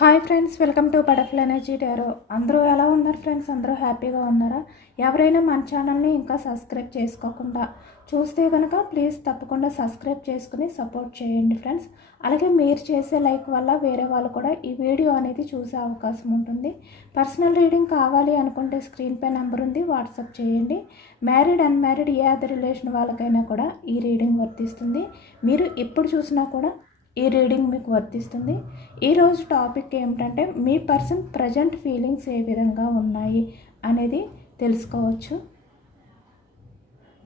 Hi friends, welcome to butterfly energy tarot. అందరూ ఎలా ఉన్నారు ఫ్రెండ్స్? అందరూ హ్యాపీగా ఉన్నారా? ఎవరైనా మన ఛానల్ని ఇంకా సబ్స్క్రైబ్ చేసుకోకుండా చూస్తే కనుక ప్లీజ్ తప్పకుండా సబ్స్క్రైబ్ చేసుకుని సపోర్ట్ చేయండి ఫ్రెండ్స్. అలాగే మీరు చేసే లైక్ వల్ల వేరే వాళ్ళు కూడా ఈ వీడియో అనేది చూసే అవకాశం ఉంటుంది. పర్సనల్ రీడింగ్ కావాలి అనుకుంటే స్క్రీన్పై నెంబర్ ఉంది, వాట్సాప్ చేయండి. మ్యారీడ్ అన్మ్యారీడ్ ఏ అదర్ రిలేషన్ వాళ్ళకైనా కూడా ఈ రీడింగ్ వర్తిస్తుంది. మీరు ఎప్పుడు చూసినా కూడా ఈ రీడింగ్ మీకు వర్తిస్తుంది. ఈరోజు టాపిక్ ఏమిటంటే మీ పర్సన్ ప్రజెంట్ ఫీలింగ్స్ ఏ విధంగా ఉన్నాయి అనేది తెలుసుకోవచ్చు.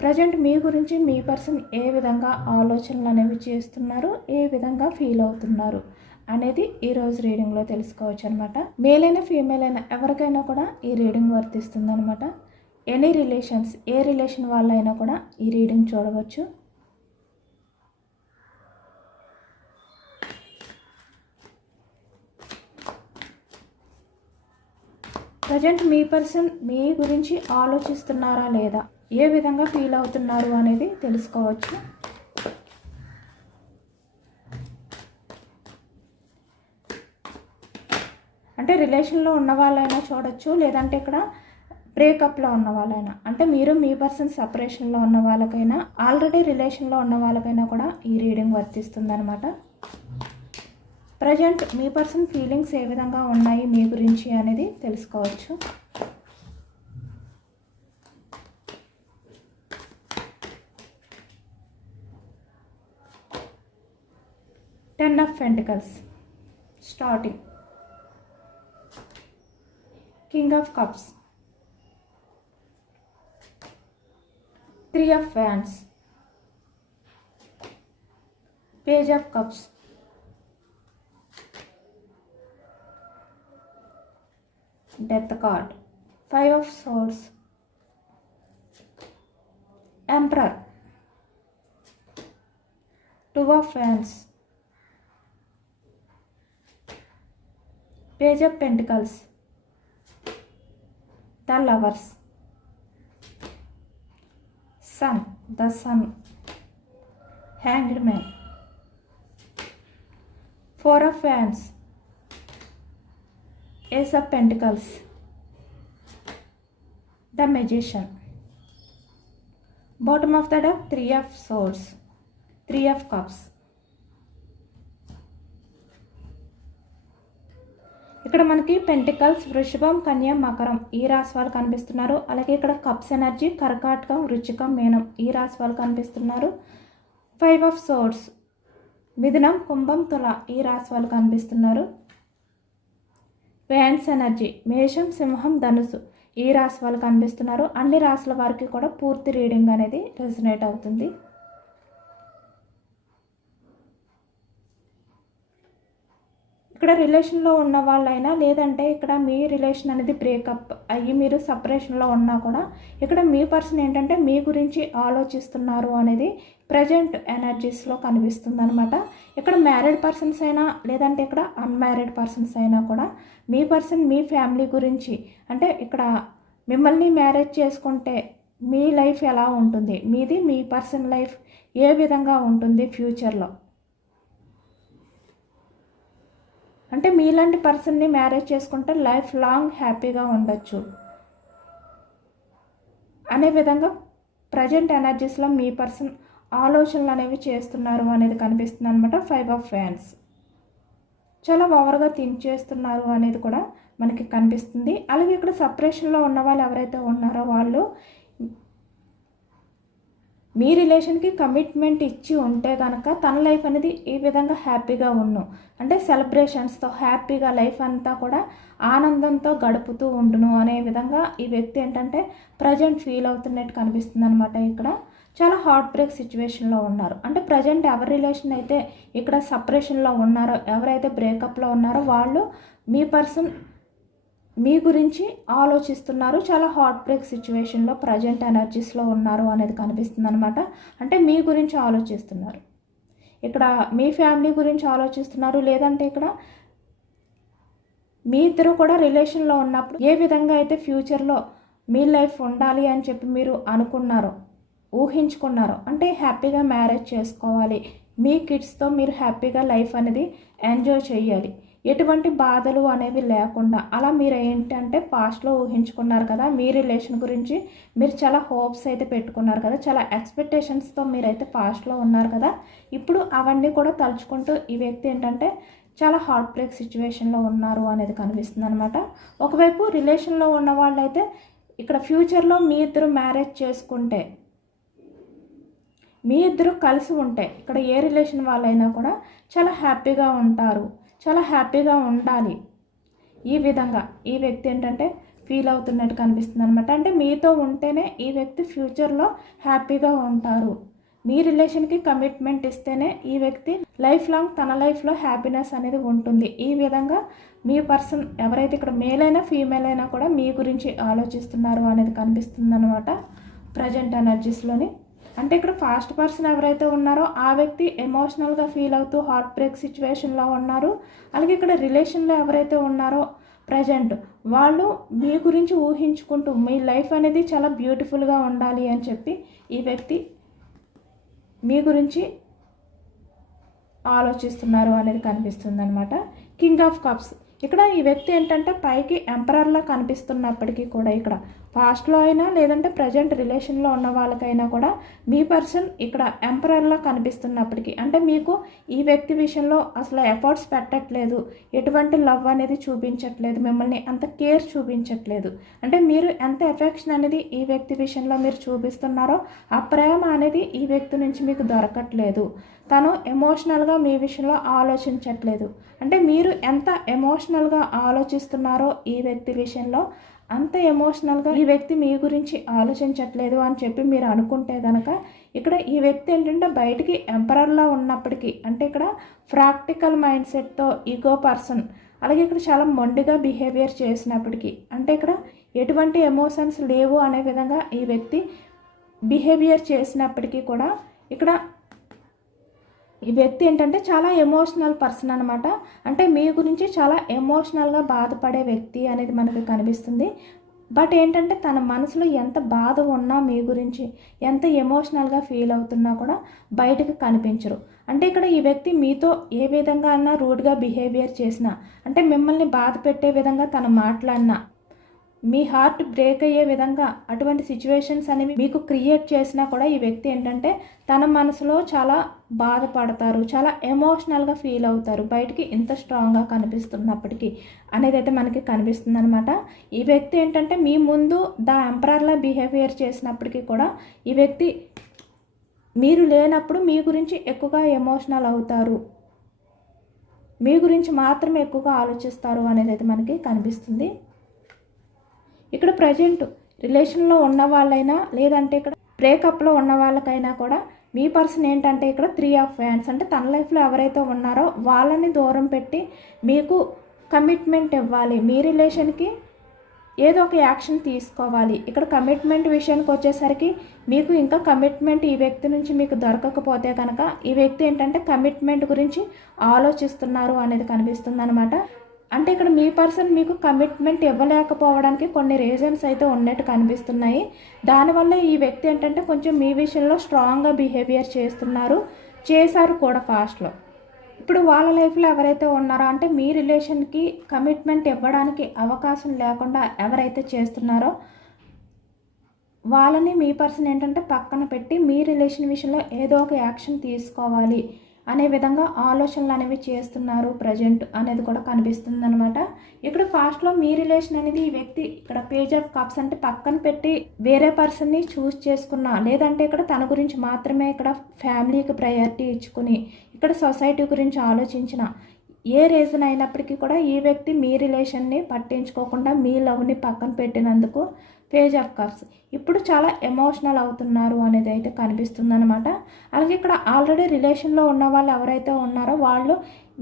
ప్రజెంట్ మీ గురించి మీ పర్సన్ ఏ విధంగా ఆలోచనలు అనేవి చేస్తున్నారు, ఏ విధంగా ఫీల్ అవుతున్నారు అనేది ఈరోజు రీడింగ్లో తెలుసుకోవచ్చు అనమాట. మేల్ అయినా ఫీమేల్ అయినా ఎవరికైనా కూడా ఈ రీడింగ్ వర్తిస్తుంది అనమాట. ఎనీ రిలేషన్స్, ఏ రిలేషన్ వాళ్ళైనా కూడా ఈ రీడింగ్ చూడవచ్చు. ప్రజెంట్ మీ పర్సన్ మీ గురించి ఆలోచిస్తున్నారా లేదా, ఏ విధంగా ఫీల్ అవుతున్నారు అనేది తెలుసుకోవచ్చు. అంటే రిలేషన్లో ఉన్న వాళ్ళైనా చూడొచ్చు, లేదంటే ఇక్కడ బ్రేకప్లో ఉన్న వాళ్ళైనా, అంటే మీరు మీ పర్సన్ సపరేషన్లో ఉన్న వాళ్ళకైనా ఆల్రెడీ రిలేషన్లో ఉన్న వాళ్ళకైనా కూడా ఈ రీడింగ్ వర్తిస్తుంది అనమాట. ప్రజెంట్ మీ పర్సన్ ఫీలింగ్స్ ఏ విధంగా ఉన్నాయి మీ గురించి అనేది తెలుసుకోవచ్చు. Ten of pentacles starting, king of cups, three of wands, page of cups, death card, five of swords, emperor, two of wands, page of pentacles, the lovers, sun, the sun, hanged man, four of wands, Ace of Pentacles, the Magician, bottom of the deck, three of swords, three of cups. ఇక్కడ మనకి pentacles, వృషభం, కన్య, మకరం ఈ రాశి వాళ్ళు కనిపిస్తున్నారు. అలాగే ఇక్కడ కప్స్ ఎనర్జీ కర్కాటకం, వృచ్చికం, మీనం ఈ రాశి వాళ్ళు కనిపిస్తున్నారు. ఫైవ్ ఆఫ్ సోర్డ్స్ మిథునం, కుంభం, తుల ఈ రాశి వాళ్ళు కనిపిస్తున్నారు. వ్యాండ్స్ ఎనర్జీ మేషం, సింహం, ధనుసు ఈ రాశి వాళ్ళు కనిపిస్తున్నారు. అన్ని రాశుల వారికి కూడా పూర్తి రీడింగ్ అనేది రెజనేట్ అవుతుంది. ఇక్కడ రిలేషన్లో ఉన్న వాళ్ళైనా, లేదంటే ఇక్కడ మీ రిలేషన్ అనేది బ్రేకప్ అయ్యి మీరు సపరేషన్లో ఉన్నా కూడా ఇక్కడ మీ పర్సన్ ఏంటంటే మీ గురించి ఆలోచిస్తున్నారు అనేది ప్రజెంట్ ఎనర్జీస్లో కనిపిస్తుంది అనమాట. ఇక్కడ మ్యారీడ్ పర్సన్స్ అయినా, లేదంటే ఇక్కడ అన్మ్యారీడ్ పర్సన్స్ అయినా కూడా మీ పర్సన్ మీ ఫ్యామిలీ గురించి, అంటే ఇక్కడ మిమ్మల్ని మ్యారేజ్ చేసుకుంటే మీ లైఫ్ ఎలా ఉంటుంది, మీది మీ పర్సన్ లైఫ్ ఏ విధంగా ఉంటుంది ఫ్యూచర్లో, అంటే మీలాంటి పర్సన్ని మ్యారేజ్ చేసుకుంటే లైఫ్ లాంగ్ హ్యాపీగా ఉండొచ్చు అనే విధంగా ప్రజెంట్ ఎనర్జీస్లో మీ పర్సన్ ఆలోచనలు అనేవి చేస్తున్నారు అనేది కనిపిస్తుంది అనమాట. ఫైవ్ ఆఫ్ వ్యాండ్స్ చాలా ఓవర్గా థింక్ చేస్తున్నారు అనేది కూడా మనకి కనిపిస్తుంది. అలాగే ఇక్కడ సపరేషన్లో ఉన్న వాళ్ళు ఎవరైతే ఉన్నారో వాళ్ళు మీ రిలేషన్కి కమిట్మెంట్ ఇచ్చి ఉంటే కనుక తన లైఫ్ అనేది ఈ విధంగా హ్యాపీగా ఉండు, అంటే సెలబ్రేషన్స్తో హ్యాపీగా లైఫ్ అంతా కూడా ఆనందంతో గడుపుతూ ఉండును అనే విధంగా ఈ వ్యక్తి ఏంటంటే ప్రజెంట్ ఫీల్ అవుతున్నట్టు కనిపిస్తుంది అనమాట. ఇక్కడ చాలా హార్ట్ బ్రేక్ సిచ్యువేషన్లో ఉన్నారు. అంటే ప్రజెంట్ ఎవరి రిలేషన్ అయితే ఇక్కడ సపరేషన్లో ఉన్నారో, ఎవరైతే బ్రేకప్లో ఉన్నారో వాళ్ళు మీ పర్సన్ మీ గురించి ఆలోచిస్తున్నారు, చాలా హార్ట్ బ్రేక్ సిచ్యువేషన్లో ప్రజెంట్ ఎనర్జీస్లో ఉన్నారు అనేది కనిపిస్తుంది అనమాట. అంటే మీ గురించి ఆలోచిస్తున్నారు, ఇక్కడ మీ ఫ్యామిలీ గురించి ఆలోచిస్తున్నారు, లేదంటే ఇక్కడ మీ ఇద్దరు కూడా రిలేషన్లో ఉన్నప్పుడు ఏ విధంగా అయితే ఫ్యూచర్లో మీ లైఫ్ ఉండాలి అని చెప్పి మీరు అనుకున్నారో, ఊహించుకున్నారో, అంటే హ్యాపీగా మ్యారేజ్ చేసుకోవాలి, మీ కిడ్స్తో మీరు హ్యాపీగా లైఫ్ అనేది ఎంజాయ్ చేయాలి, ఎటువంటి బాధలు అనేవి లేకుండా అలా మీరు ఏంటంటే పాస్ట్లో ఊహించుకున్నారు కదా, మీ రిలేషన్ గురించి మీరు చాలా హోప్స్ అయితే పెట్టుకున్నారు కదా, చాలా ఎక్స్పెక్టేషన్స్తో మీరైతే పాస్ట్లో ఉన్నారు కదా. ఇప్పుడు అవన్నీ కూడా తలుచుకుంటూ ఈ వ్యక్తి ఏంటంటే చాలా హార్ట్ బ్రేక్ సిచ్యువేషన్లో ఉన్నారు అనేది కనిపిస్తుంది అనమాట. ఒకవైపు రిలేషన్లో ఉన్న వాళ్ళైతే ఇక్కడ ఫ్యూచర్లో మీ ఇద్దరు మ్యారేజ్ చేసుకుంటే, మీ ఇద్దరు కలిసి ఉంటే ఇక్కడ ఏ రిలేషన్ వాళ్ళైనా కూడా చాలా హ్యాపీగా ఉంటారు, చాలా హ్యాపీగా ఉండాలి. ఈ విధంగా ఈ వ్యక్తి ఏంటంటే ఫీల్ అవుతున్నట్టు కనిపిస్తుంది అనమాట. అంటే మీతో ఉంటేనే ఈ వ్యక్తి ఫ్యూచర్లో హ్యాపీగా ఉంటారు. మీ రిలేషన్కి కమిట్మెంట్ ఇస్తేనే ఈ వ్యక్తి లైఫ్ లాంగ్ తన లైఫ్లో హ్యాపీనెస్ అనేది ఉంటుంది. ఈ విధంగా మీ పర్సన్ ఎవరైతే ఇక్కడ మేల్ అయినా ఫీమేల్ అయినా కూడా మీ గురించి ఆలోచిస్తున్నారు అనేది కనిపిస్తుంది అనమాట ప్రజెంట్ ఎనర్జీస్లోని. అంటే ఇక్కడ ఫాస్ట్ పర్సన్ ఎవరైతే ఉన్నారో ఆ వ్యక్తి ఎమోషనల్గా ఫీల్ అవుతూ హార్ట్ బ్రేక్ సిచ్యువేషన్లో ఉన్నారు. అలాగే ఇక్కడ రిలేషన్లో ఎవరైతే ఉన్నారో ప్రజెంట్ వాళ్ళు మీ గురించి ఊహించుకుంటూ మీ లైఫ్ అనేది చాలా బ్యూటిఫుల్గా ఉండాలి అని చెప్పి ఈ వ్యక్తి మీ గురించి ఆలోచిస్తున్నారు అనేది కనిపిస్తుంది అనమాట. కింగ్ ఆఫ్ కప్స్ ఇక్కడ ఈ వ్యక్తి ఏంటంటే పైకి ఎంపరర్లా కనిపిస్తున్నప్పటికీ కూడా ఇక్కడ పాస్ట్లో అయినా లేదంటే ప్రజెంట్ రిలేషన్లో ఉన్న వాళ్ళకైనా కూడా మీ పర్సన్ ఇక్కడ ఎంపరర్లా కనిపిస్తున్నప్పటికీ అంటే మీకు ఈ వ్యక్తి విషయంలో అసలు ఎఫర్ట్స్ పెట్టట్లేదు, ఎటువంటి లవ్ అనేది చూపించట్లేదు, మిమ్మల్ని అంత కేర్ చూపించట్లేదు. అంటే మీరు ఎంత ఎఫెక్షన్ అనేది ఈ వ్యక్తి విషయంలో మీరు చూపిస్తున్నారో ఆ ప్రేమ అనేది ఈ వ్యక్తి నుంచి మీకు దొరకట్లేదు. తను ఎమోషనల్గా మీ విషయంలో ఆలోచించట్లేదు. అంటే మీరు ఎంత ఎమోషనల్గా ఆలోచిస్తున్నారో ఈ వ్యక్తి విషయంలో అంత ఎమోషనల్గా ఈ వ్యక్తి మీ గురించి ఆలోచించట్లేదు అని చెప్పి మీరు అనుకుంటే కనుక ఇక్కడ ఈ వ్యక్తి ఏంటంటే బయటికి ఎంపరర్లా ఉన్నప్పటికీ అంటే ఇక్కడ ప్రాక్టికల్ మైండ్ సెట్తో ఈగో పర్సన్, అలాగే ఇక్కడ చాలా మొండిగా బిహేవియర్ చేసినప్పటికీ అంటే ఇక్కడ ఎటువంటి ఎమోషన్స్ లేవు అనే విధంగా ఈ వ్యక్తి బిహేవియర్ చేసినప్పటికీ కూడా ఇక్కడ ఈ వ్యక్తి ఏంటంటే చాలా ఎమోషనల్ పర్సన్ అనమాట. అంటే మీ గురించి చాలా ఎమోషనల్గా బాధపడే వ్యక్తి అనేది మనకు కనిపిస్తుంది. బట్ ఏంటంటే తన మనసులో ఎంత బాధ ఉన్నా మీ గురించి ఎంత ఎమోషనల్గా ఫీల్ అవుతున్నా కూడా బయటకు కనిపించరు. అంటే ఇక్కడ ఈ వ్యక్తి మీతో ఏ విధంగా అన్నా రూడ్గా బిహేవియర్ చేసినా అంటే మిమ్మల్ని బాధ పెట్టే విధంగా తను మాట్లాడినా మీ హార్ట్ బ్రేక్ అయ్యే విధంగా అటువంటి సిచ్యువేషన్స్ అనేవి మీకు క్రియేట్ చేసినా కూడా ఈ వ్యక్తి ఏంటంటే తన మనసులో చాలా బాధపడతారు, చాలా ఎమోషనల్గా ఫీల్ అవుతారు బయటికి ఇంత స్ట్రాంగ్గా కనిపిస్తున్నప్పటికీ అనేది అయితే మనకి కనిపిస్తుంది అనమాట. ఈ వ్యక్తి ఏంటంటే మీ ముందు ద ఎంపరర్లా బిహేవియర్ చేసినప్పటికీ కూడా ఈ వ్యక్తి మీరు లేనప్పుడు మీ గురించి ఎక్కువగా ఎమోషనల్ అవుతారు, మీ గురించి మాత్రమే ఎక్కువగా ఆలోచిస్తారు అనేది అయితే మనకి కనిపిస్తుంది. ఇక్కడ ప్రజెంట్ రిలేషన్లో ఉన్న వాళ్ళైనా లేదంటే ఇక్కడ బ్రేకప్లో ఉన్న వాళ్ళకైనా కూడా మీ పర్సన్ ఏంటంటే ఇక్కడ 3 ఆఫ్ హ్యాండ్స్ అంటే తన లైఫ్లో ఎవరైతే ఉన్నారో వాళ్ళని దూరం పెట్టి మీకు కమిట్మెంట్ ఇవ్వాలి, మీ రిలేషన్కి ఏదో ఒక యాక్షన్ తీసుకోవాలి. ఇక్కడ కమిట్మెంట్ విషయానికి వచ్చేసరికి మీకు ఇంకా కమిట్మెంట్ ఈ వ్యక్తి నుంచి మీకు దొరకకపోతే కనుక ఈ వ్యక్తి ఏంటంటే కమిట్మెంట్ గురించి ఆలోచిస్తున్నారు అనేది కనిపిస్తుంది అనమాట. అంటే ఇక్కడ మీ పర్సన్ మీకు కమిట్మెంట్ ఇవ్వలేకపోవడానికి కొన్ని రీజన్స్ అయితే ఉన్నట్టు కనిపిస్తున్నాయి. దానివల్ల ఈ వ్యక్తి ఏంటంటే కొంచెం మీ విషయంలో స్ట్రాంగ్గా బిహేవియర్ చేశారు కూడా ఫాస్ట్లో. ఇప్పుడు వాళ్ళ లైఫ్లో ఎవరైతే ఉన్నారో అంటే మీ రిలేషన్కి కమిట్మెంట్ ఇవ్వడానికి అవకాశం లేకుండా ఎవరైతే చేస్తున్నారో వాళ్ళని మీ పర్సన్ ఏంటంటే పక్కన పెట్టి మీ రిలేషన్ విషయంలో ఏదో ఒక యాక్షన్ తీసుకోవాలి అనే విధంగా ఆలోచనలు అనేవి చేస్తున్నారు ప్రజెంట్ అనేది కూడా కనిపిస్తుంది అనమాట. ఇక్కడ ఫాస్ట్లో మీ రిలేషన్ అనేది ఈ వ్యక్తి ఇక్కడ పేజ్ ఆఫ్ కప్స్ అంటే పక్కన పెట్టి వేరే పర్సన్ని చూస్ చేసుకున్నా లేదంటే ఇక్కడ తన గురించి మాత్రమే ఇక్కడ ఫ్యామిలీకి ప్రయారిటీ ఇచ్చుకుని ఇక్కడ సొసైటీ గురించి ఆలోచించిన ఏ రీజన్ అయినప్పటికీ కూడా ఈ వ్యక్తి మీ రిలేషన్ని పట్టించుకోకుండా మీ లవ్ని పక్కన పెట్టినందుకు పేజ్ ఆఫ్ కప్స్ ఇప్పుడు చాలా ఎమోషనల్ అవుతున్నారు అనేది అయితే కనిపిస్తుంది అనమాట. అలాగే ఇక్కడ ఆల్రెడీ రిలేషన్లో ఉన్న వాళ్ళు ఎవరైతే ఉన్నారో వాళ్ళు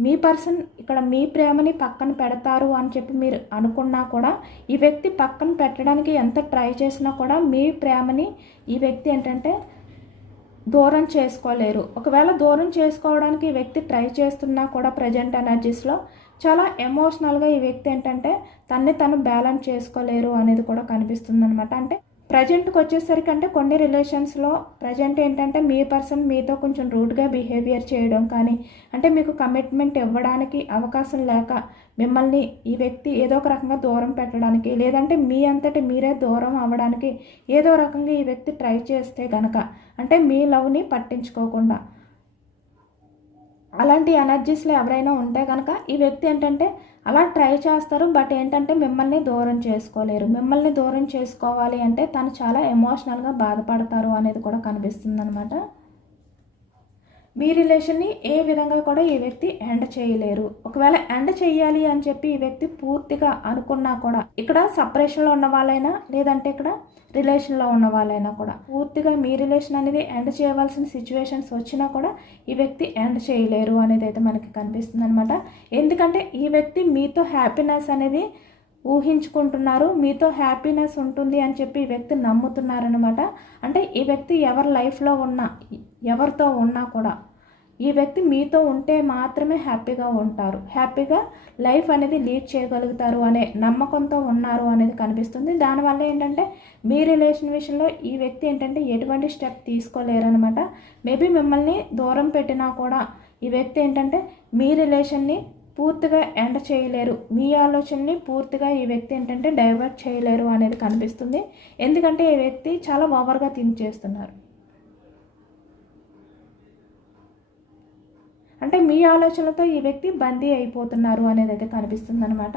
మీ పర్సన్ ఇక్కడ మీ ప్రేమని పక్కన పెడతారు అని చెప్పి మీరు అనుకున్నా కూడా ఈ వ్యక్తి పక్కన పెట్టడానికి ఎంత ట్రై చేసినా కూడా మీ ప్రేమని ఈ వ్యక్తి ఏంటంటే దూరం చేసుకోలేరు. ఒకవేళ దూరం చేసుకోవడానికి ఈ వ్యక్తి ట్రై చేస్తున్నా కూడా ప్రజెంట్ ఎనర్జీస్లో చాలా ఎమోషనల్గా ఈ వ్యక్తి ఏంటంటే తను బ్యాలెన్స్ చేసుకోలేరు అనేది కూడా కనిపిస్తుంది అనమాట. అంటే ప్రజెంట్కి వచ్చేసరికి అంటే కొన్ని రిలేషన్స్లో ప్రజెంట్ ఏంటంటే మీ పర్సన్ మీతో కొంచెం రూడ్గా బిహేవియర్ చేయడం కానీ, అంటే మీకు కమిట్మెంట్ ఇవ్వడానికి అవకాశం లేక మిమ్మల్ని ఈ వ్యక్తి ఏదో ఒక రకంగా దూరం పెట్టడానికి, లేదంటే మీ అంతటి మీరే దూరం అవ్వడానికి ఏదో రకంగా ఈ వ్యక్తి ట్రై చేస్తే గనక, అంటే మీ లవ్ని పట్టించుకోకుండా అలాంటి ఎనర్జీస్లో ఎవరైనా ఉంటే కనుక ఈ వ్యక్తి ఏంటంటే అలా ట్రై చేస్తారు. బట్ ఏంటంటే మిమ్మల్ని దూరం చేసుకోలేరు. మిమ్మల్ని దూరం చేసుకోవాలి అంటే తను చాలా ఎమోషనల్గా బాధపడతారు అనేది కూడా కనిపిస్తుంది అనమాట. మీ రిలేషన్ని ఏ విధంగా కూడా ఈ వ్యక్తి ఎండ్ చేయలేరు. ఒకవేళ ఎండ్ చేయాలి అని చెప్పి ఈ వ్యక్తి పూర్తిగా అనుకున్నా కూడా, ఇక్కడ సపరేషన్లో ఉన్న వాళ్ళైనా లేదంటే ఇక్కడ రిలేషన్లో ఉన్న వాళ్ళైనా కూడా పూర్తిగా మీ రిలేషన్ అనేది ఎండ్ చేయవలసిన సిచ్యువేషన్స్ వచ్చినా కూడా ఈ వ్యక్తి ఎండ్ చేయలేరు అనేది అయితే మనకి కనిపిస్తుంది అనమాట. ఎందుకంటే ఈ వ్యక్తి మీతో హ్యాపీనెస్ అనేది ఊహించుకుంటున్నారు, మీతో హ్యాపీనెస్ ఉంటుంది అని చెప్పి ఈ వ్యక్తి నమ్ముతున్నారనమాట. అంటే ఈ వ్యక్తి ఎవరి లైఫ్లో ఉన్నా, ఎవరితో ఉన్నా కూడా ఈ వ్యక్తి మీతో ఉంటే మాత్రమే హ్యాపీగా ఉంటారు, హ్యాపీగా లైఫ్ అనేది లీడ్ చేయగలుగుతారు అనే నమ్మకంతో ఉన్నారు అనేది కనిపిస్తుంది. దానివల్ల ఏంటంటే మీ రిలేషన్ విషయంలో ఈ వ్యక్తి ఏంటంటే ఎటువంటి స్టెప్ తీసుకోలేరనమాట. మేబీ మిమ్మల్ని దూరం పెట్టినా కూడా ఈ వ్యక్తి ఏంటంటే మీ రిలేషన్ని పూర్తిగా ఎండ్ చేయలేరు, మీ ఆలోచనని పూర్తిగా ఈ వ్యక్తి ఏంటంటే డైవర్ట్ చేయలేరు అనేది కనిపిస్తుంది. ఎందుకంటే ఈ వ్యక్తి చాలా ఓవర్గా థింక్ చేస్తున్నారు. అంటే మీ ఆలోచనలతో ఈ వ్యక్తి బందీ అయిపోతున్నారు అనేది అయితే కనిపిస్తుంది అనమాట.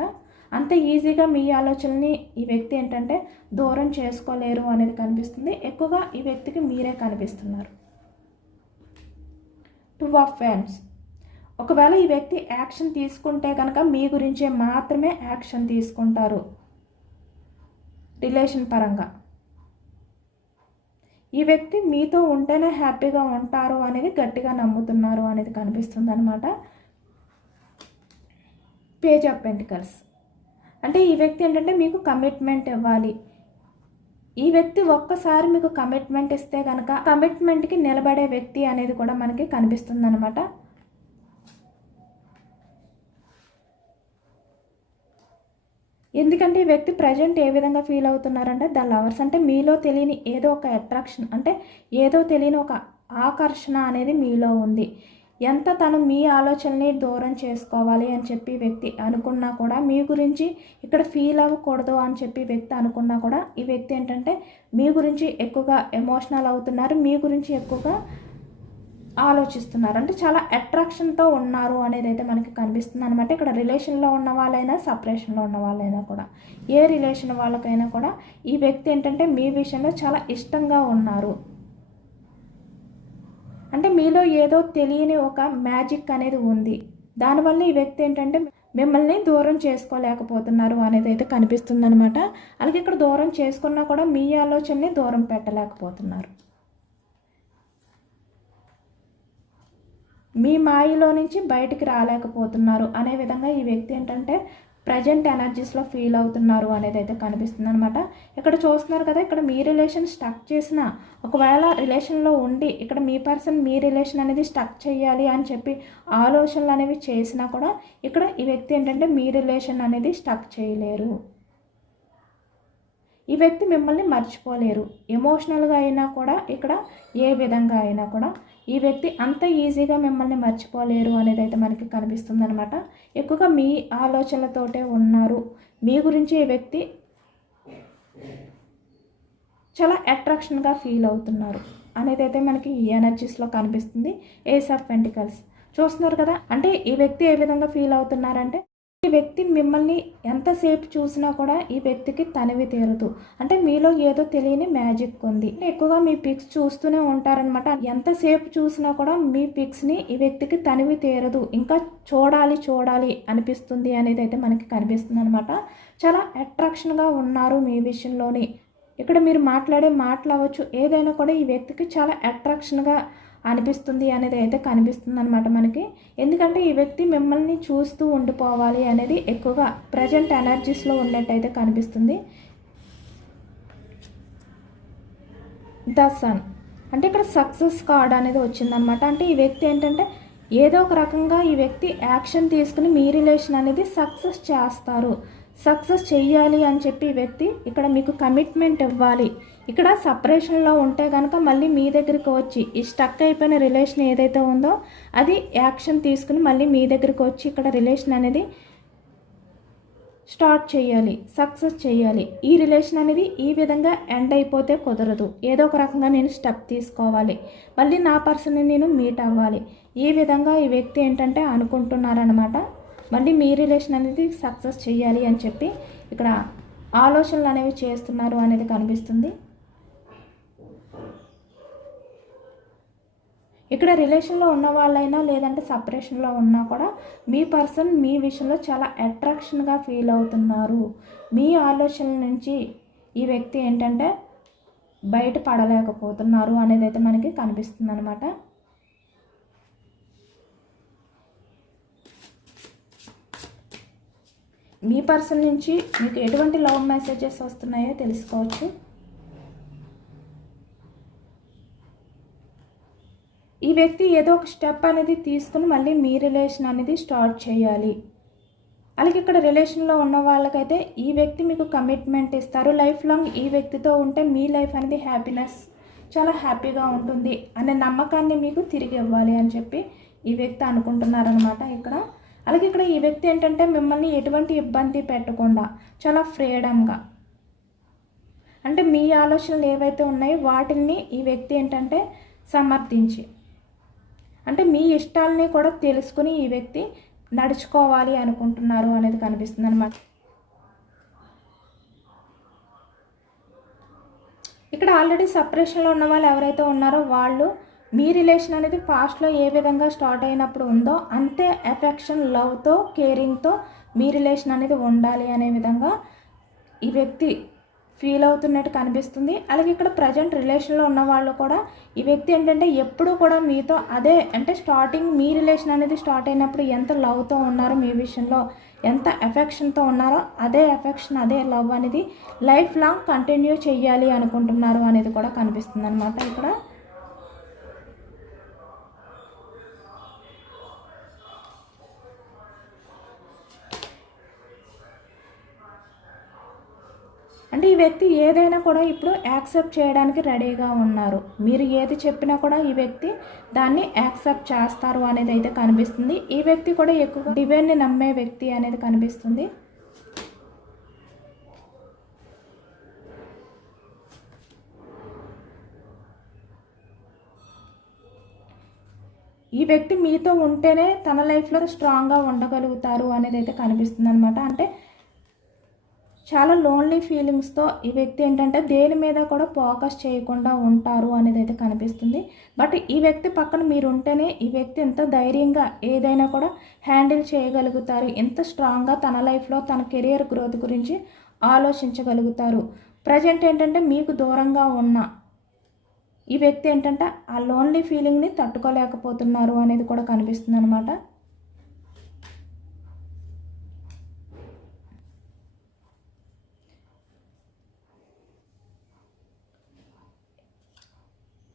అంత ఈజీగా మీ ఆలోచనని ఈ వ్యక్తి ఏంటంటే దూరం చేసుకోలేరు అనేది కనిపిస్తుంది. ఎక్కువగా ఈ వ్యక్తికి మీరే కనిపిస్తున్నారు. 2 ఆఫ్ Wands. ఒకవేళ ఈ వ్యక్తి యాక్షన్ తీసుకుంటే కనుక మీ గురించే మాత్రమే యాక్షన్ తీసుకుంటారు రిలేషన్ పరంగా. ఈ వ్యక్తి మీతో ఉంటేనే హ్యాపీగా ఉంటారు అనేది గట్టిగా నమ్ముతున్నారు అనేది కనిపిస్తుంది అనమాట. Page of pentacles. అంటే ఈ వ్యక్తి ఏంటంటే మీకు కమిట్మెంట్ ఇవ్వాలి. ఈ వ్యక్తి ఒక్కసారి మీకు కమిట్మెంట్ ఇస్తే కనుక కమిట్మెంట్కి నిలబడే వ్యక్తి అనేది కూడా మనకి కనిపిస్తుంది అనమాట. ఎందుకంటే ఈ వ్యక్తి ప్రజెంట్ ఏ విధంగా ఫీల్ అవుతున్నారంటే ద లవర్స్. అంటే మీలో తెలియని ఏదో ఒక అట్రాక్షన్, అంటే ఏదో తెలియని ఒక ఆకర్షణ అనేది మీలో ఉంది. ఎంత తను మీ ఆలోచనని దూరం చేసుకోవాలి అని చెప్పి వ్యక్తి అనుకున్నా కూడా, మీ గురించి ఇక్కడ ఫీల్ అవ్వకూడదు అని చెప్పి వ్యక్తి అనుకున్నా కూడా ఈ వ్యక్తి ఏంటంటే మీ గురించి ఎక్కువగా ఎమోషనల్ అవుతున్నారు, మీ గురించి ఎక్కువగా ఆలోచిస్తున్నారు. అంటే చాలా అట్రాక్షన్తో ఉన్నారు అనేది అయితే మనకి కనిపిస్తుంది అనమాట. ఇక్కడ రిలేషన్లో ఉన్న వాళ్ళైనా సపరేషన్లో ఉన్న వాళ్ళైనా కూడా, ఏ రిలేషన్ వాళ్ళకైనా కూడా ఈ వ్యక్తి ఏంటంటే మీ విషయంలో చాలా ఇష్టంగా ఉన్నారు. అంటే మీలో ఏదో తెలియని ఒక మ్యాజిక్ అనేది ఉంది. దానివల్ల ఈ వ్యక్తి ఏంటంటే మిమ్మల్ని దూరం చేసుకోలేకపోతున్నారు అనేది అయితే కనిపిస్తుంది అనమాట. అలాగే ఇక్కడ దూరం చేసుకున్నా కూడా మీ ఆలోచనని దూరం పెట్టలేకపోతున్నారు. మీ మాయలో నుంచి బయటికి రాలేకపోతున్నారు అనే విధంగా ఈ వ్యక్తి ఏంటంటే ప్రజెంట్ ఎనర్జీస్లో ఫీల్ అవుతున్నారు అనేది అయితే కనిపిస్తుంది అనమాట. ఇక్కడ చూస్తున్నారు కదా, ఇక్కడ మీ రిలేషన్ స్టక్ చేసిన, ఒకవేళ రిలేషన్లో ఉండి ఇక్కడ మీ పర్సన్ మీ రిలేషన్ అనేది స్టక్ చేయాలి అని చెప్పి ఆలోచనలు అనేవి చేసినా కూడా ఇక్కడ ఈ వ్యక్తి ఏంటంటే మీ రిలేషన్ అనేది స్టక్ చేయలేరు. ఈ వ్యక్తి మిమ్మల్ని మర్చిపోలేరు. ఎమోషనల్గా అయినా కూడా ఇక్కడ ఏ విధంగా అయినా కూడా ఈ వ్యక్తి అంత ఈజీగా మిమ్మల్ని మర్చిపోలేరు అనేది అయితే మనకి కనిపిస్తుంది అనమాట. ఎక్కువగా మీ ఆలోచనలతోటే ఉన్నారు. మీ గురించి ఈ వ్యక్తి చాలా అట్రాక్షన్గా ఫీల్ అవుతున్నారు అనేది అయితే మనకి ఈ ఎనర్జీస్లో కనిపిస్తుంది. ఏస్ ఆఫ్ పెంటికల్స్ చూస్తున్నారు కదా. అంటే ఈ వ్యక్తి ఏ విధంగా ఫీల్ అవుతున్నారంటే ఈ వ్యక్తి మిమ్మల్ని ఎంతసేపు చూసినా కూడా ఈ వ్యక్తికి తనివి తీరదు. అంటే మీలో ఏదో తెలియని మ్యాజిక్ ఉంది. ఎక్కువగా మీ పిక్స్ చూస్తూనే ఉంటారనమాట. ఎంతసేపు చూసినా కూడా మీ పిక్స్ని ఈ వ్యక్తికి తనివి తీరదు, ఇంకా చూడాలి అనిపిస్తుంది అనేది అయితే మనకి కనిపిస్తుంది అనమాట. చాలా అట్రాక్షన్గా ఉన్నారు మీ విషయంలోని. ఇక్కడ మీరు మాట్లాడే మాటలు అవ్వచ్చు, ఏదైనా కూడా ఈ వ్యక్తికి చాలా అట్రాక్షన్గా అనిపిస్తుంది అనేది అయితే కనిపిస్తుంది అనమాట మనకి. ఎందుకంటే ఈ వ్యక్తి మిమ్మల్ని చూస్తూ ఉండిపోవాలి అనేది ఎక్కువగా ప్రజెంట్ ఎనర్జీస్లో ఉన్నట్టయితే కనిపిస్తుంది. The sun. అంటే ఇక్కడ సక్సెస్ కార్డ్ అనేది వచ్చిందనమాట. అంటే ఈ వ్యక్తి ఏంటంటే ఏదో ఒక రకంగా ఈ వ్యక్తి యాక్షన్ తీసుకుని మీ రిలేషన్ అనేది సక్సెస్ చేస్తారు. సక్సెస్ చెయ్యాలి అని చెప్పి ఈ వ్యక్తి ఇక్కడ మీకు కమిట్మెంట్ ఇవ్వాలి. ఇక్కడ సపరేషన్లో ఉంటే కనుక మళ్ళీ మీ దగ్గరికి వచ్చి ఈ స్టక్ అయిపోయిన రిలేషన్ ఏదైతే ఉందో అది యాక్షన్ తీసుకుని మళ్ళీ మీ దగ్గరికి వచ్చి ఇక్కడ రిలేషన్ అనేది స్టార్ట్ చేయాలి, సక్సెస్ చేయాలి. ఈ రిలేషన్ అనేది ఈ విధంగా ఎండ్ అయిపోతే కుదరదు. ఏదో ఒక రకంగా నేను స్టెప్ తీసుకోవాలి, మళ్ళీ నా పర్సన్ని నేను మీట్ అవ్వాలి. ఈ విధంగా ఈ వ్యక్తి ఏంటంటే అనుకుంటున్నారనమాట. మళ్ళీ మీ రిలేషన్ అనేది సక్సెస్ చేయాలి అని చెప్పి ఇక్కడ ఆలోచనలు అనేవి చేస్తున్నారు అనేది కనిపిస్తుంది. ఇక్కడ రిలేషన్లో ఉన్న వాళ్ళైనా లేదంటే సపరేషన్లో ఉన్నా కూడా మీ పర్సన్ మీ విషయంలో చాలా అట్రాక్షన్గా ఫీల్ అవుతున్నారు. మీ ఆలోచనల నుంచి ఈ వ్యక్తి ఏంటంటే బయట పడలేకపోతున్నారు అనేది అయితే మనకి కనిపిస్తుంది అనమాట. మీ పర్సన్ నుంచి మీకు ఎటువంటి లవ్ మెసేజెస్ వస్తున్నాయో తెలుసుకోవచ్చు. ఈ వ్యక్తి ఏదో ఒక స్టెప్ అనేది తీసుకుని మళ్ళీ మీ రిలేషన్ అనేది స్టార్ట్ చేయాలి. అలాగే ఇక్కడ రిలేషన్లో ఉన్న వాళ్ళకైతే ఈ వ్యక్తి మీకు కమిట్మెంట్ ఇస్తారు. లైఫ్ లాంగ్ ఈ వ్యక్తితో ఉంటే మీ లైఫ్ అనేది హ్యాపీనెస్ చాలా హ్యాపీగా ఉంటుంది అనే నమ్మకాన్ని మీకు తిరిగి ఇవ్వాలి అని చెప్పి ఈ వ్యక్తి అనుకుంటున్నారనమాట ఇక్కడ. అలాగే ఇక్కడ ఈ వ్యక్తి ఏంటంటే మిమ్మల్ని ఎటువంటి ఇబ్బంది పెట్టకుండా చాలా ఫ్రీడమ్గా, అంటే మీ ఆలోచనలు ఏవైతే ఉన్నాయో వాటిని ఈ వ్యక్తి ఏంటంటే సమర్థించి, అంటే మీ ఇష్టాలని కూడా తెలుసుకుని ఈ వ్యక్తి నడుచుకోవాలి అనుకుంటున్నారు అనేది కనిపిస్తుంది అనమాట. ఇక్కడ ఆల్రెడీ సపరేషన్లో ఉన్న వాళ్ళు ఎవరైతే ఉన్నారో వాళ్ళు మీ రిలేషన్ అనేది పాస్ట్లో ఏ విధంగా స్టార్ట్ అయినప్పుడు ఉందో అంతే ఎఫెక్షన్, లవ్తో, కేరింగ్తో మీ రిలేషన్ అనేది ఉండాలి అనే విధంగా ఈ వ్యక్తి ఫీల్ అవుతున్నట్టు కనిపిస్తుంది. అలాగే ఇక్కడ ప్రజెంట్ రిలేషన్లో ఉన్న వాళ్ళు కూడా ఈ వ్యక్తి ఏంటంటే ఎప్పుడు కూడా మీతో అదే, అంటే స్టార్టింగ్ మీ రిలేషన్ అనేది స్టార్ట్ అయినప్పుడు ఎంత లవ్తో ఉన్నారో, మీ విషయంలో ఎంత ఎఫెక్షన్తో ఉన్నారో అదే ఎఫెక్షన్, అదే లవ్ అనేది లైఫ్ లాంగ్ కంటిన్యూ చెయ్యాలి అనుకుంటున్నారు అనేది కూడా కనిపిస్తుంది అనమాట ఇక్కడ. అంటే ఈ వ్యక్తి ఏదైనా కూడా ఇప్పుడు యాక్సెప్ట్ చేయడానికి రెడీగా ఉన్నారు. మీరు ఏది చెప్పినా కూడా ఈ వ్యక్తి దాన్ని యాక్సెప్ట్ చేస్తారు అనేది అయితే కనిపిస్తుంది. ఈ వ్యక్తి కూడా ఎక్కువ డివైన్ని నమ్మే వ్యక్తి అనేది కనిపిస్తుంది. ఈ వ్యక్తి మీతో ఉంటేనే తన లైఫ్లో స్ట్రాంగ్గా ఉండగలుగుతారు అనేది అయితే కనిపిస్తుంది అనమాట. అంటే చాలా లోన్లీ ఫీలింగ్స్తో ఈ వ్యక్తి ఏంటంటే దేని మీద కూడా ఫోకస్ చేయకుండా ఉంటారు అనేది అయితే కనిపిస్తుంది. బట్ ఈ వ్యక్తి పక్కన మీరు ఉంటేనే ఈ వ్యక్తి ఎంత ధైర్యంగా ఏదైనా కూడా హ్యాండిల్ చేయగలుగుతారు, ఎంత స్ట్రాంగ్గా తన లైఫ్లో తన కెరియర్ గ్రోత్ గురించి ఆలోచించగలుగుతారు. ప్రజెంట్ ఏంటంటే మీకు దూరంగా ఉన్న ఈ వ్యక్తి ఏంటంటే ఆ లోన్లీ ఫీలింగ్ని తట్టుకోలేకపోతున్నారు అనేది కూడా కనిపిస్తుంది అనమాట.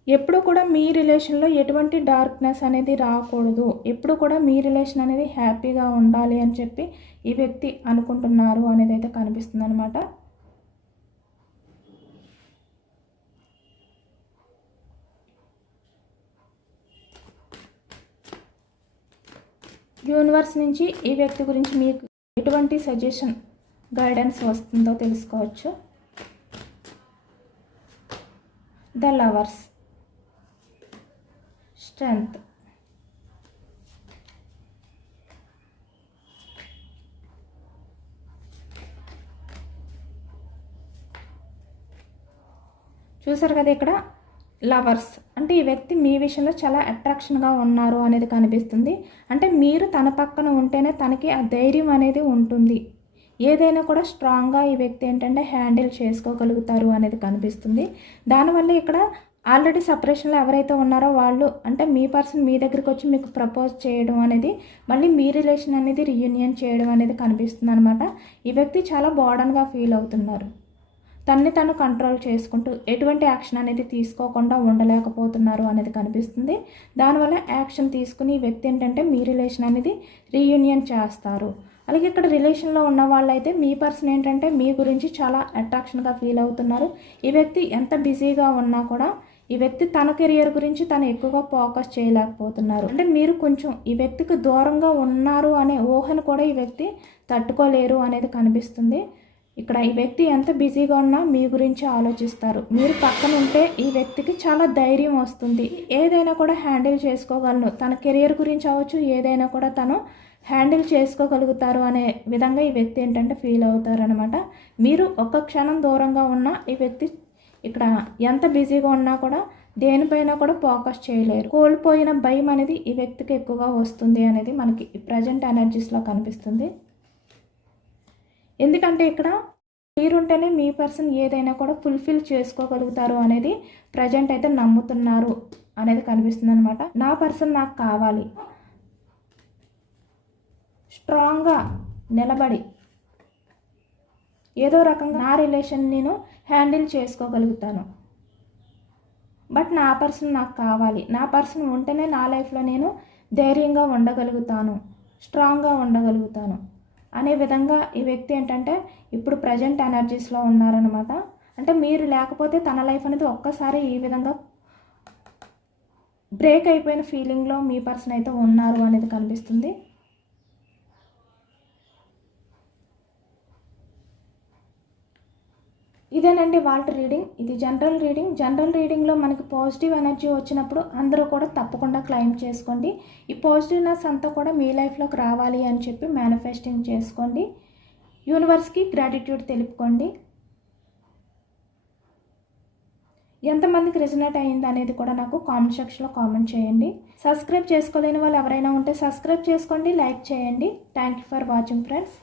ఎప్పుడు కూడా మీ రిలేషన్లో ఎటువంటి డార్క్నెస్ అనేది రాకూడదు, ఎప్పుడు కూడా మీ రిలేషన్ అనేది హ్యాపీగా ఉండాలి అని చెప్పి ఈ వ్యక్తి అనుకుంటున్నారు అనేది అయితే కనిపిస్తుంది అనమాట. యూనివర్స్ నుంచి ఈ వ్యక్తి గురించి మీకు ఎటువంటి సజెషన్, గైడెన్స్ వస్తుందో తెలుసుకోవచ్చు. ద లవర్స్, స్ట్రెంగ్త్, చూసారు కదా ఇక్కడ లవర్స్ అంటే ఈ వ్యక్తి మీ విషయంలో చాలా అట్రాక్షన్గా ఉన్నారు అనేది కనిపిస్తుంది. అంటే మీరు తన పక్కన ఉంటేనే తనకి ఆ ధైర్యం అనేది ఉంటుంది, ఏదైనా కూడా స్ట్రాంగ్గా ఈ వ్యక్తి ఏంటంటే హ్యాండిల్ చేసుకోగలుగుతారు అనేది కనిపిస్తుంది. దానివల్ల ఇక్కడ ఆల్రెడీ సపరేషన్లో ఎవరైతే ఉన్నారో వాళ్ళు, అంటే మీ పర్సన్ మీ దగ్గరికి వచ్చి మీకు ప్రపోజ్ చేయడం అనేది, మళ్ళీ మీ రిలేషన్ అనేది రీయూనియన్ చేయడం అనేది కనిపిస్తుంది అనమాట. ఈ వ్యక్తి చాలా బోర్డన్గా ఫీల్ అవుతున్నారు, తన్ని తను కంట్రోల్ చేసుకుంటూ ఎటువంటి యాక్షన్ అనేది తీసుకోకుండా ఉండలేకపోతున్నారు అనేది కనిపిస్తుంది. దానివల్ల యాక్షన్ తీసుకుని ఈ వ్యక్తి ఏంటంటే మీ రిలేషన్ అనేది రీయూనియన్ చేస్తారు. అలాగే ఇక్కడ రిలేషన్లో ఉన్న వాళ్ళైతే మీ పర్సన్ ఏంటంటే మీ గురించి చాలా అట్రాక్షన్గా ఫీల్ అవుతున్నారు. ఈ వ్యక్తి ఎంత బిజీగా ఉన్నా కూడా ఈ వ్యక్తి తన కెరియర్ గురించి తను ఎక్కువగా ఫోకస్ చేయలేకపోతున్నారు. అంటే మీరు కొంచెం ఈ వ్యక్తికి దూరంగా ఉన్నారు అనే ఊహను కూడా ఈ వ్యక్తి తట్టుకోలేరు అనేది కనిపిస్తుంది. ఇక్కడ ఈ వ్యక్తి ఎంత బిజీగా ఉన్నా మీ గురించి ఆలోచిస్తారు. మీరు పక్కన ఉంటే ఈ వ్యక్తికి చాలా ధైర్యం వస్తుంది. ఏదైనా కూడా హ్యాండిల్ చేసుకోగలను, తన కెరియర్ గురించి అవ్వచ్చు, ఏదైనా కూడా తను హ్యాండిల్ చేసుకోగలుగుతారు అనే విధంగా ఈ వ్యక్తి ఏంటంటే ఫీల్ అవుతారనమాట. మీరు ఒక్క క్షణం దూరంగా ఉన్నా ఈ వ్యక్తి ఇక్కడ ఎంత బిజీగా ఉన్నా కూడా దేనిపైన కూడా ఫోకస్ చేయలేరు. కోల్పోయిన భయం అనేది ఈ వ్యక్తికి ఎక్కువగా వస్తుంది అనేది మనకి ప్రజెంట్ ఎనర్జీస్లో కనిపిస్తుంది. ఎందుకంటే ఇక్కడ మీరుంటేనే మీ పర్సన్ ఏదైనా కూడా ఫుల్ఫిల్ చేసుకోగలుగుతారు అనేది ప్రజెంట్ అయితే నమ్ముతున్నారు అనేది కనిపిస్తుంది అనమాట. నా పర్సన్ నాకు కావాలి, స్ట్రాంగ్గా నిలబడి ఏదో రకంగా నా రిలేషన్ నేను హ్యాండిల్ చేసుకోగలుగుతాను. బట్ నా పర్సన్ నాకు కావాలి, నా పర్సన్ ఉంటేనే నా లైఫ్లో నేను ధైర్యంగా ఉండగలుగుతాను, స్ట్రాంగ్గా ఉండగలుగుతాను అనే విధంగా ఈ వ్యక్తి ఏంటంటే ఇప్పుడు ప్రజెంట్ ఎనర్జీస్లో ఉన్నారనమాట. అంటే మీరు లేకపోతే తన లైఫ్ అనేది ఒక్కసారి ఈ విధంగా బ్రేక్ అయిపోయిన ఫీలింగ్లో మీ పర్సన్ అయితే ఉన్నారు అనేది కనిపిస్తుంది. ఇదేనండి వాళ్ళ రీడింగ్. ఇది జనరల్ రీడింగ్. జనరల్ రీడింగ్లో మనకి పాజిటివ్ ఎనర్జీ వచ్చినప్పుడు అందరూ కూడా తప్పకుండా క్లెయిమ్ చేసుకోండి. ఈ పాజిటివ్నెస్ అంతా కూడా మీ లైఫ్లోకి రావాలి అని చెప్పి మేనిఫెస్టింగ్ చేసుకోండి. యూనివర్స్కి గ్రాటిట్యూడ్ తెలుపుకోండి. ఎంతమందికి రెజొనేట్ అయ్యింది అనేది కూడా నాకు కామెంట్ సెక్షన్లో కామెంట్ చేయండి. సబ్స్క్రైబ్ చేసుకోలేని వాళ్ళు ఎవరైనా ఉంటే సబ్స్క్రైబ్ చేసుకోండి, లైక్ చేయండి. Thank you for watching friends.